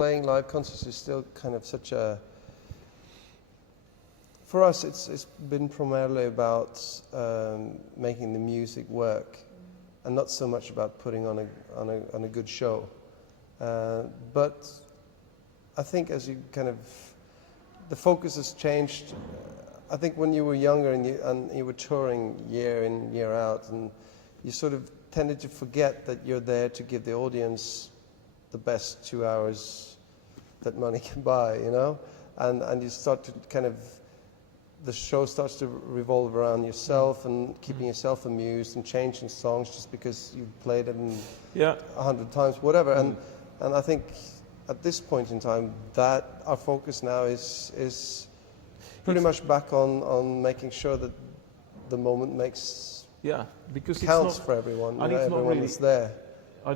Playing live concerts is still kind of such a... For us, it's been primarily about making the music work, and not so much about putting on a good show. But I think as you kind of... The focus has changed. I think when you were younger and you were touring year in, year out, and you sort of tended to forget that you're there to give the audience the best 2 hours that money can buy, you know? And you start to kind of... The show starts to revolve around yourself and keeping yourself amused and changing songs just because you've played it 100 times, whatever. And I think at this point in time, that our focus now is pretty much back on making sure that the moment because counts for everyone. And it's everyone really, is there. I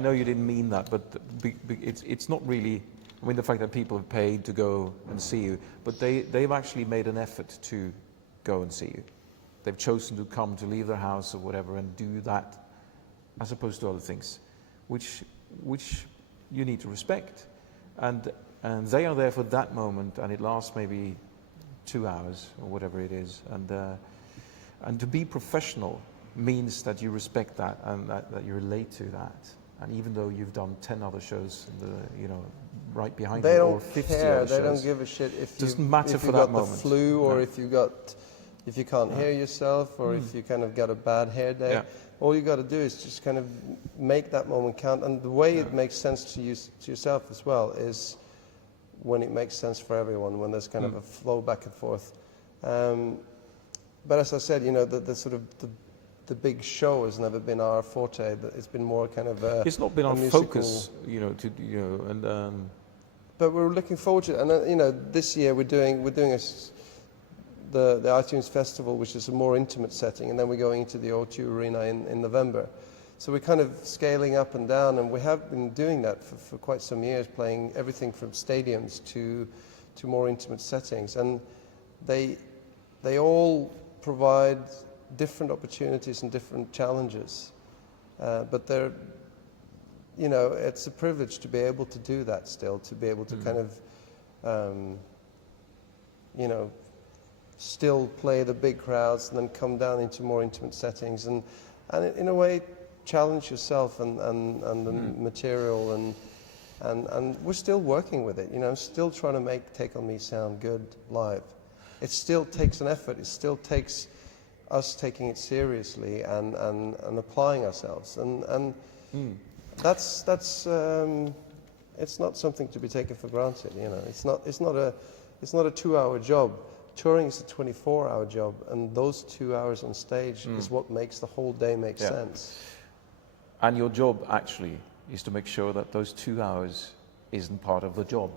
know you didn't mean that, but it's not really. I mean, the fact that people have paid to go and see you, but they've actually made an effort to go and see you. They've chosen to come, to leave their house or whatever, and do that, as opposed to other things, which you need to respect. And they are there for that moment, and it lasts maybe 2 hours or whatever it is. And to be professional means that you respect that and that you relate to that. And even though you've done 10 other shows, right behind they you, don't or 50 care. other They shows, don't give a shit if you got the flu, or if you can't hear yourself, or if you kind of got a bad hair day. Yeah. All you got to do is just kind of make that moment count. And the way it makes sense to yourself as well is when it makes sense for everyone, when there's kind of a flow back and forth. But as I said, the sort of the big show has never been our forte. It's been more kind of it's not been our focus, But we're looking forward to it, and this year we're doing the iTunes Festival, which is a more intimate setting, and then we're going into the O2 Arena in November. So we're kind of scaling up and down, and we have been doing that for quite some years, playing everything from stadiums to more intimate settings, and they all provide different opportunities and different challenges, but they're, it's a privilege to be able to do that still, to be able to kind of, still play the big crowds and then come down into more intimate settings and in a way challenge yourself and the material and we're still working with it, still trying to make Take On Me sound good live. It still takes an effort. It still takes us taking it seriously and applying ourselves and that's it's not something to be taken for granted. It's not a 2-hour job. Touring is a 24-hour job, and those 2 hours on stage is what makes the whole day make sense. And your job actually is to make sure that those 2 hours isn't part of the job,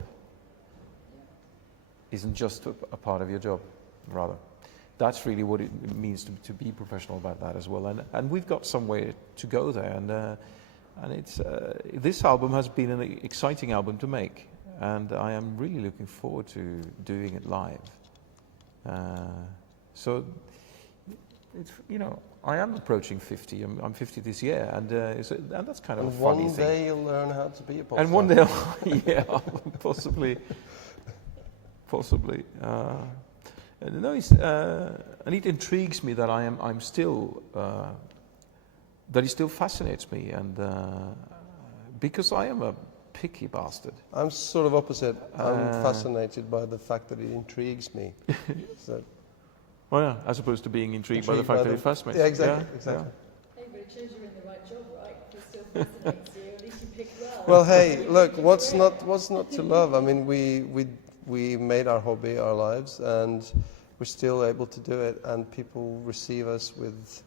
isn't just a part of your job, rather. That's really what it means to be professional about that as well. And we've got some way to go there. And it's this album has been an exciting album to make, and I am really looking forward to doing it live. So it's, I am approaching 50. I'm 50 this year, and that's kind of a funny thing. One day you'll learn how to be a pop star. And one day, possibly. No, and it intrigues me that I'm still that it still fascinates me, and because I am a picky bastard. I'm sort of opposite. I'm fascinated by the fact that it intrigues me. So, well, yeah, as opposed to being intrigued by the fact that it fascinates. Yeah, exactly. Hey, but it shows you're in the right job, right? If it still fascinates you, at least you pick well. Well, hey, look, what's not to love? I mean, we made our hobby our lives, and we're still able to do it, and people receive us with,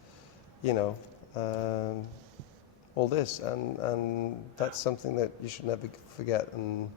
all this, and that's something that you should never forget. And